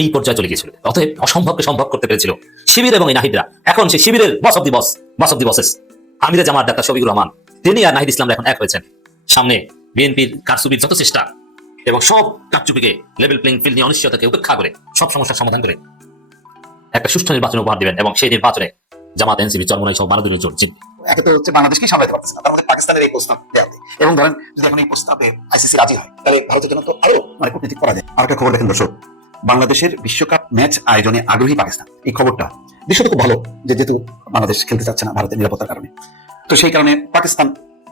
এই পর্যায়ে চলে গিয়েছিল। অতএব অসম্ভবকে সম্ভব করতে পেরেছিল শিবির এবং এই নাহিদরা। এখন সেই শিবিরের বস অব দি বসেস আমিরে জামাত ডাক্তার শফিকুর রহমান, তিনি আর নাহিদ ইসলাম এখন এক হয়েছেন। সামনে বিএনপির কারচুপির যত চেষ্টা এবং সব কারচুপিকে, লেভেল প্লেইং ফিল্ড নিয়ে অনিশ্চয়তাকে উপেক্ষা করে সব সমস্যার সমাধান করে একটা সুষ্ঠু নির্বাচন উপহার দিবেন এবং সেই নির্বাচনে জামাত, এনসিপি, চরমোনাই সহ মানবীয় জোট জিতবে। একে হচ্ছে বাংলাদেশকে সামলাতে পারতেছে না, তার মধ্যে পাকিস্তানের এই প্রস্তাব দেওয়াতে, এবং ধরেন যদি এখন এই প্রস্তাবে আইসিসি রাজি হয়, তাহলে ভারতের জন্য তো আরো কূটনীতি করা যায়। আর একটা খবর দেখেন দর্শক, বাংলাদেশের বিশ্বকাপ ম্যাচ আয়োজনে আগ্রহী পাকিস্তান। এই খবরটা দৃশ্যত খুব ভালো, যেহেতু বাংলাদেশ খেলতে চাচ্ছে না ভারতের নিরাপত্তার কারণে, তো সেই কারণে পাকিস্তান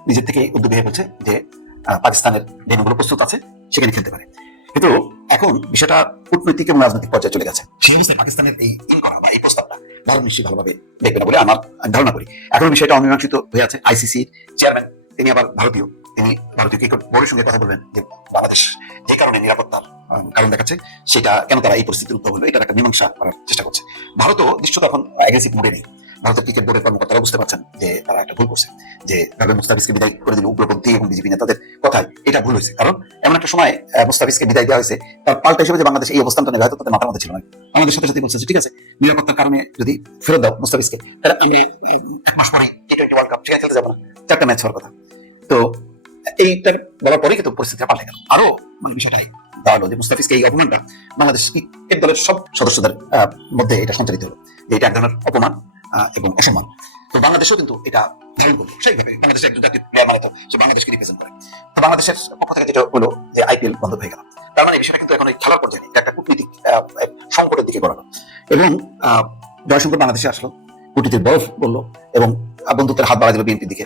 নিজের থেকে উদ্যোগী হয়ে বলছে যে পাকিস্তানের ভেন্যুগুলো প্রস্তুত আছে, সেখানে খেলতে পারে। কিন্তু এখন বিষয়টা কূটনৈতিক এবং রাজনৈতিক পর্যায়ে চলে গেছে। সেই অবস্থায় পাকিস্তানের এই এই প্রস্তাবটা ভারত নিশ্চয়ই ভালোভাবে দেখবে না বলে আমার ধারণা করি। এখন বিষয়টা অমীমাংসিত হয়ে আছে। আইসিসির চেয়ারম্যান, তিনি আবার ভারতীয়, তিনি ভারতীয় ক্রিকেট বোর্ডের সঙ্গে কথা বলবেন যে বাংলাদেশ যে কারণে নিরাপত্তার কারণ দেখাচ্ছে, সেটা কেন তারা এই পরিস্থিতির উদ্ভব হলো, এটার একটা মীমাংসা করার চেষ্টা করছে। ভারতও দৃশ্যত এখন অ্যাগ্রেসিভ মোডে নেই। ভারতের ক্রিকেট বোর্ডের কর্মকর্তারা বুঝতে পারছেন যে তারা একটা ভুল করছে, যে ভাবে মুস্তাফিজকে বিদায় করে দিল উগ্রপন্থী এবং বিজেপি নেতাদের কথায়, এটা ভুল হয়েছে। কারণ এমন একটা সময় মুস্তাফিজকে বিদায় দেওয়া হয়েছে, তার পাল্টা হিসেবে যে বাংলাদেশ এই অবস্থানটা নেবে হয়তো তাদের মাথার মধ্যে ছিল না। আমাদের সাথে সাথে বলছে ঠিক আছে, নিরাপত্তার কারণে যদি ফেরত দাও মুস্তাফিজকে, তাহলে আমি 1 মাস পরে টি-20 ওয়ার্ল্ড কাপ সেখানে খেলতে যাবো না, 4টা ম্যাচ হওয়ার কথা। তো এইটা বলার পরেই কিন্তু পরিস্থিতিটা পাল্টে গেল। আরো বিষয়টাই দাঁড়ালো যে মুস্তাফিজকে এই অপমানটা বাংলাদেশ ক্রিকেট দলের সব সদস্যদের মধ্যে এটা সঞ্চালিত হলো যে এটা এক ধরনের অপমান এবং অসম্মান। তো বাংলাদেশও কিন্তু এটা ধারণ করলো সেইভাবে, বাংলাদেশের একজন জাতীয় প্লেয়ার মানে তো সে বাংলাদেশকে রিপ্রেজেন্ট করে। তো বাংলাদেশের পক্ষ থেকে যেটা হলো যে আইপিএল বন্ধ হয়ে গেল, তার মানে এই বিষয়টা কিন্তু এখন এই খেলার পর্যায়ে একটা কূটনীতিক সংকটের দিকে গড়ালো। এবং জয়শঙ্কর বাংলাদেশে আসলো, কূটনীতির বরফ বললো এবং বন্ধুত্বের হাত বাড়া দিল বিএনপির দিকে।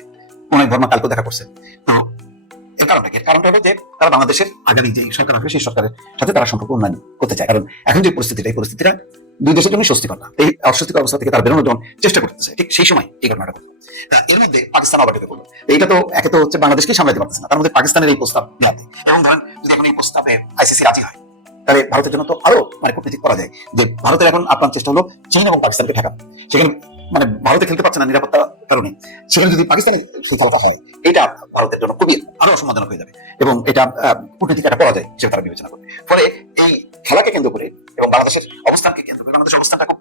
অনেক বর্মা কালকে দেখা করছে। তো এর কারণটা কি? কারণটা হলো যে তারা বাংলাদেশের আগামী যে সরকার আসবে সেই সরকারের সাথে তারা সম্পর্ক উন্নয়ন করতে চায়। কারণ এখন যে পরিস্থিতিটা, এই পরিস্থিতিটা দুই দেশের জন্য স্বস্তিকর না। এই অস্বস্তিকর অবস্থা থেকে তারা বেরোনোর জন্য চেষ্টা করতেছে, ঠিক সেই সময় এই ঘটনাটা ঘটলো। এর মধ্যে পাকিস্তান আবার ঢুকে পড়লো। এইটা তো একে তো হচ্ছে বাংলাদেশকে সামলাতে পারতেছে না, তার মধ্যে পাকিস্তানের এই প্রস্তাব নেওয়াতে, এবং ধরেন যদি এখন এই প্রস্তাবে আইসিসি রাজি হয় তাহলে ভারতের জন্য তো আরো কূটনীতি করা যায় যে ভারতের এখন আপ্রাণ চেষ্টা হলো চীন এবং পাকিস্তানকে ঠেকানো। সেখানে ভারতে খেলতে পারছে না নিরাপত্তার কারণে, সেখানে যদি পাকিস্তানে সেই খেলাটা হয় এটা ভারতের জন্য খুবই আরো অসম্মানজনক হয়ে যাবে, এবং এটা কূটনীতিক একটা করা যায় হিসেবে তারা বিবেচনা করবে। ফলে এই খেলাকে কেন্দ্র করে এবং বাংলাদেশের অবস্থানকে কেন্দ্র করে, বাংলাদেশের অবস্থানটা খুব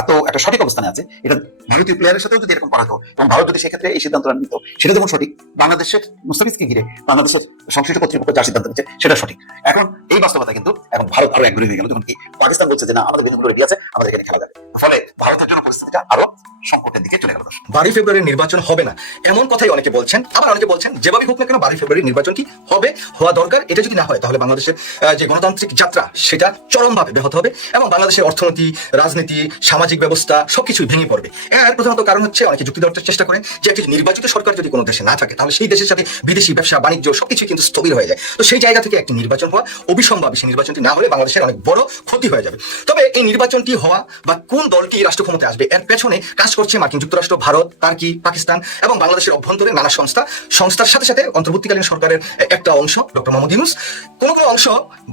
এত একটা সঠিক অবস্থানে আছে, এটা ভারতীয় প্লেয়ারের সাথেও যদি এরকম করা হতো এবং ভারত যদি সেক্ষেত্রে এই সিদ্ধান্তটা নিত, সেটা যেমন সঠিক, বাংলাদেশের মুস্তাফিজকে ঘিরে বাংলাদেশের সংশ্লিষ্ট কর্তৃপক্ষ যা সিদ্ধান্ত নিচ্ছে সেটা সঠিক। এখন এই বাস্তবতা কিন্তু এখন ভারত আরো একগুলি হয়ে গেল, যখন কি পাকিস্তান বলছে যে না, আমাদের ভেন্যুগুলো রেডি আছে, আমাদের এখানে খেলা যাবে। ফলে ভারতের জন্য পরিস্থিতিটা আরো সংকটের দিকে চলে গেল। 12 ফেব্রুয়ারি নির্বাচন হবে না এমন কথাই অনেকে বলছেন, আবার অনেকে বলছেন যেভাবে হোক না কেন 12 ফেব্রুয়ারি নির্বাচনটি হবে, হওয়া দরকার। এটা যদি না হয় তাহলে বাংলাদেশের যে গণতান্ত্রিক যাত্রা সেটা চরমভাবে ব্যাহত হবে এবং বাংলাদেশের অর্থনীতি, রাজনীতি, সামাজিক ব্যবস্থা সবকিছুই ভেঙে পড়বে। এর প্রধানত কারণ হচ্ছে অনেকে যুক্তি দেওয়ার চেষ্টা করেন যে একটি নির্বাচিত সরকার যদি কোনো দেশে না থাকে তাহলে সেই দেশের সাথে বিদেশি ব্যবসা বাণিজ্য সবকিছু কিন্তু স্থবির হয়ে যায়। তো সেই জায়গা থেকে একটি নির্বাচন হওয়া অবিসম্ভাবী, সেই নির্বাচনটি না হলে বাংলাদেশের অনেক বড় ক্ষতি হয়ে যাবে। তবে এই নির্বাচনটি হওয়া বা কোন দলটি রাষ্ট্র ক্ষমতায় আসবে এর পেছনে কাজ করছে মার্কিন যুক্তরাষ্ট্র, ভারত, টার্কি, পাকিস্তান এবং বাংলাদেশের অভ্যন্তরে নানা সংস্থার সাথে সাথে অন্তর্বর্তীকালীন সরকারের একটা অংশ ডক্টর মোহাম্মদ ইউনূস, কোন অংশ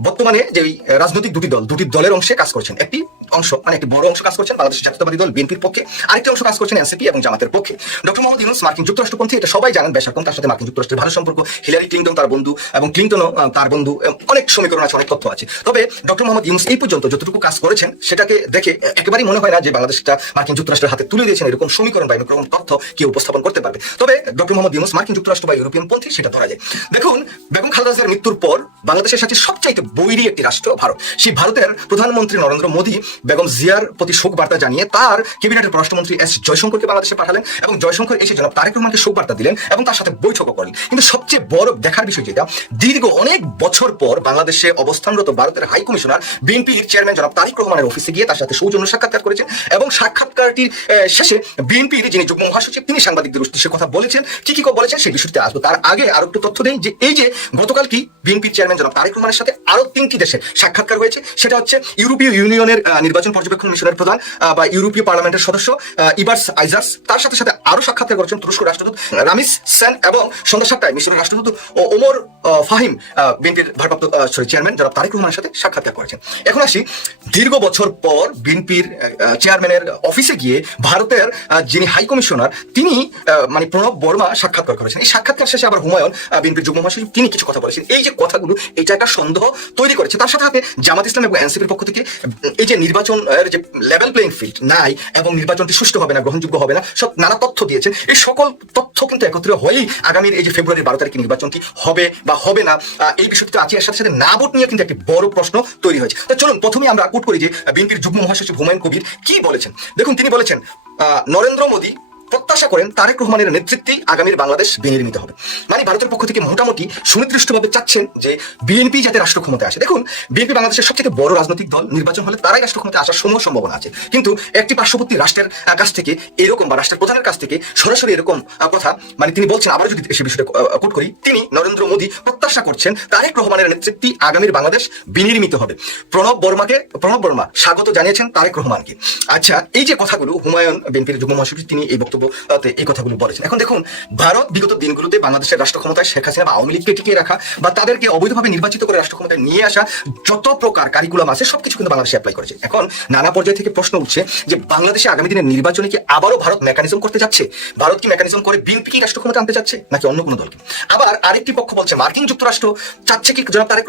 বর্তমানে যে রাজনৈতিক দুটি দলের অংশে কাজ করছেন। একটি অংশ একটি বড় অংশ কাজ করছেন বাংলাদেশ জাতীয়তাবাদী দল বিএনপির পক্ষে, আরেকটি অংশ কাজ করছেন এনসিপি এবং জামাতের পক্ষে। ডক্টর মোহাম্মদ ইউনূস মার্কিন যুক্তরাষ্ট্রপন্থী, এটা সবাই জানেন বেশারকম, তার সাথে মার্কিন যুক্তরাষ্ট্রের ভালো সম্পর্ক, হিলারি ক্লিনটন তার বন্ধু এবং ক্লিনটনও তার বন্ধু, অনেক সমীকরণ আছে, অনেক তথ্য আছে। তবে ডক্টর মোহাম্মদ ইউনূস এই পর্যন্ত যতটুকু কাজ করেছেন সেটাকে দেখে একেবারেই মনে হয় না যে বাংলাদেশটা মার্কিন যুক্তরাষ্ট্রের হাতে তুলে দিয়েছেন এরকম সমীকরণ বা এরকম তথ্য কেউ উপস্থাপন করতে পারবে। তবে ডক্টর মোহাম্মদ ইউনূস মার্কিন যুক্তরাষ্ট্র বা ইউরোপিয়ান পন্থী সেটা ধরা যায়। দেখুন, বেগম খালেদা জিয়ার মৃত্যুর পর বাংলাদেশের সাথে সবচাইতে বৈরী একটি রাষ্ট্র ভারত। সেই ভারতের প্রধানমন্ত্রী নরেন্দ্র মোদী বেগম জিয়ার প্রতি শোক বার্তা জানিয়ে তার ক্যাবিনেটের পররাষ্ট্রমন্ত্রী এস জয়শঙ্করকে বাংলাদেশে পাঠালেন এবং জয়শঙ্কর এসে জনাব তারেক রহমানকে শোক বার্তা দিলেন এবং তার সাথে বৈঠকও করেন। কিন্তু সবচেয়ে বড় দেখার বিষয় যেটা, দীর্ঘ অনেক বছর পর বাংলাদেশে অবস্থানরত ভারতের হাই কমিশনার বিএনপির চেয়ারম্যান জনাব তারেক রহমানের অফিসে গিয়ে তার সাথে সৌজন্য সাক্ষাৎকার করেছেন এবং সাক্ষাৎকারটির শেষে বিএনপির যিনি যুগ্ম মহাসচিব তিনি সাংবাদিকদের উদ্দেশ্যে কথা বলেছেন। কি বলেছেন সেই বিষয়টিতে আসবো। তার আগে আরো একটু তথ্য দেই যে এই যে গতকাল কি বিএনপির চেয়ারম্যান জনাব তারেক রহমানের সাথে আরো 3টি দেশের সাক্ষাৎকার হয়েছে। সেটা হচ্ছে ইউরোপীয় ইউনিয়নের নির্বাচন পর্যবেক্ষণ মিশনের প্রধান বা ইউরোপীয় পার্লামেন্টের সদস্য ইবার্স আইজার্স, তার সাথে সাথে আরো সাক্ষাৎকার করেছেন তুরস্ক রাষ্ট্রদূত রামিস সেন এবং সন্ধ্যা 7টায় মিশরের রাষ্ট্রদূত ওমর ফাহিম বিএনপির ভারপ্রাপ্ত চেয়ারম্যান জনাব তারেক রহমানের সাথে সাক্ষাৎকার করেছেন। এখন আসি, দীর্ঘ বছর পর বিএনপির চেয়ারম্যানের অফিসে গিয়ে ভারতের যিনি হাই কমিশনার তিনি প্রণব বর্মা সাক্ষাৎকার করেছেন। এই সাক্ষাৎকার শেষে আবার হুমায়ুন বিএনপির যুগ্ম মহাসচিব তিনি কিছু কথা বলেছেন। এই যে কথাগুলো এটা একটা সন্দেহ তৈরি করেছে। তার সাথে সাথে জামাত ইসলাম এবং এনসিপির পক্ষ থেকে এই যে নির্বাচনের যে লেভেল প্লেইং ফিল্ড নাই এবং নির্বাচনটি সুষ্ঠু হবে না, গ্রহণযোগ্য হবে না, সব নানা তথ্য দিয়েছেন। এই সকল তথ্য কিন্তু একত্রিত হয়েই আগামীর এই যে ফেব্রুয়ারির 12 তারিখে নির্বাচনটি হবে বা হবে না এই বিষয়টি আছে। এর সাথে সাথে না ভোট নিয়ে কিন্তু একটি বড় প্রশ্ন তৈরি হয়েছে। তো চলুন প্রথমে আমরা কোট করি যে বিএনপির যুগ্ম মহাসচিব হুমায়ুন কবির কি বলেছেন। দেখুন, তিনি বলেছেন নরেন্দ্র মোদী প্রত্যাশা করেন তারেক রহমানের নেতৃত্বে আগামীর বাংলাদেশ বিনির্মিত হবে। ভারতের পক্ষ থেকে মোটামুটি সুনির্দিষ্টভাবে চাচ্ছেন যে বিএনপি যাতে রাষ্ট্র ক্ষমতায় আসে। দেখুন, বিএনপি বাংলাদেশের সবচেয়ে বড় রাজনৈতিক দল, নির্বাচন হলে তারাই রাষ্ট্র ক্ষমতায় আসার সমূহ সম্ভাবনা আছে। কিন্তু একটি পার্শ্ববর্তী রাষ্ট্রের কাছ থেকে এরকম বা রাষ্ট্রের প্রধানের কাছ থেকে সরাসরি এরকম কথা তিনি বলছেন, আবার যদি সে বিষয়টা কোট করি, তিনি নরেন্দ্র মোদী প্রত্যাশা করছেন তারেক রহমানের নেতৃত্বে আগামীর বাংলাদেশ বিনির্মিত হবে। প্রণব বর্মা স্বাগত জানিয়েছেন তারেক রহমানকে। আচ্ছা, এই যে কথাগুলো হুমায়ুন বিএনপির যুগ্ম মহাসচিব তিনি এই বক্তব্যতে এই কথাগুলো বলেছেন। এখন দেখুন, ভারত বিগত দিনগুলোতে বাংলাদেশের রাষ্ট্র ক্ষমতায় শেখ হাসিনা বা আওয়ামী লীগকে টিকিয়ে রাখা বা তাদেরকে অবৈধভাবে নির্বাচিত করে রাষ্ট্র ক্ষমতায় নিয়ে আসা যত প্রকার কারিকুলাম আছে সবকিছু কিন্তু বাংলাদেশে অ্যাপ্লাই করেছে। এখন নানা পর্যায় থেকে প্রশ্ন উঠছে যে বাংলাদেশে আগামী দিনের নির্বাচনে কি আবারও ভারত মেকানিজম করতে যাচ্ছে? ভারত কি মেকানিজম করে বিএনপি কি রাষ্ট্র ক্ষমতা আনতে চাচ্ছে নাকি অন্য কোনো দলকে? আবার আরেকটি পক্ষ বলছে মার্কিন যুক্তরাষ্ট্র চাচ্ছে কি জনাব তারেক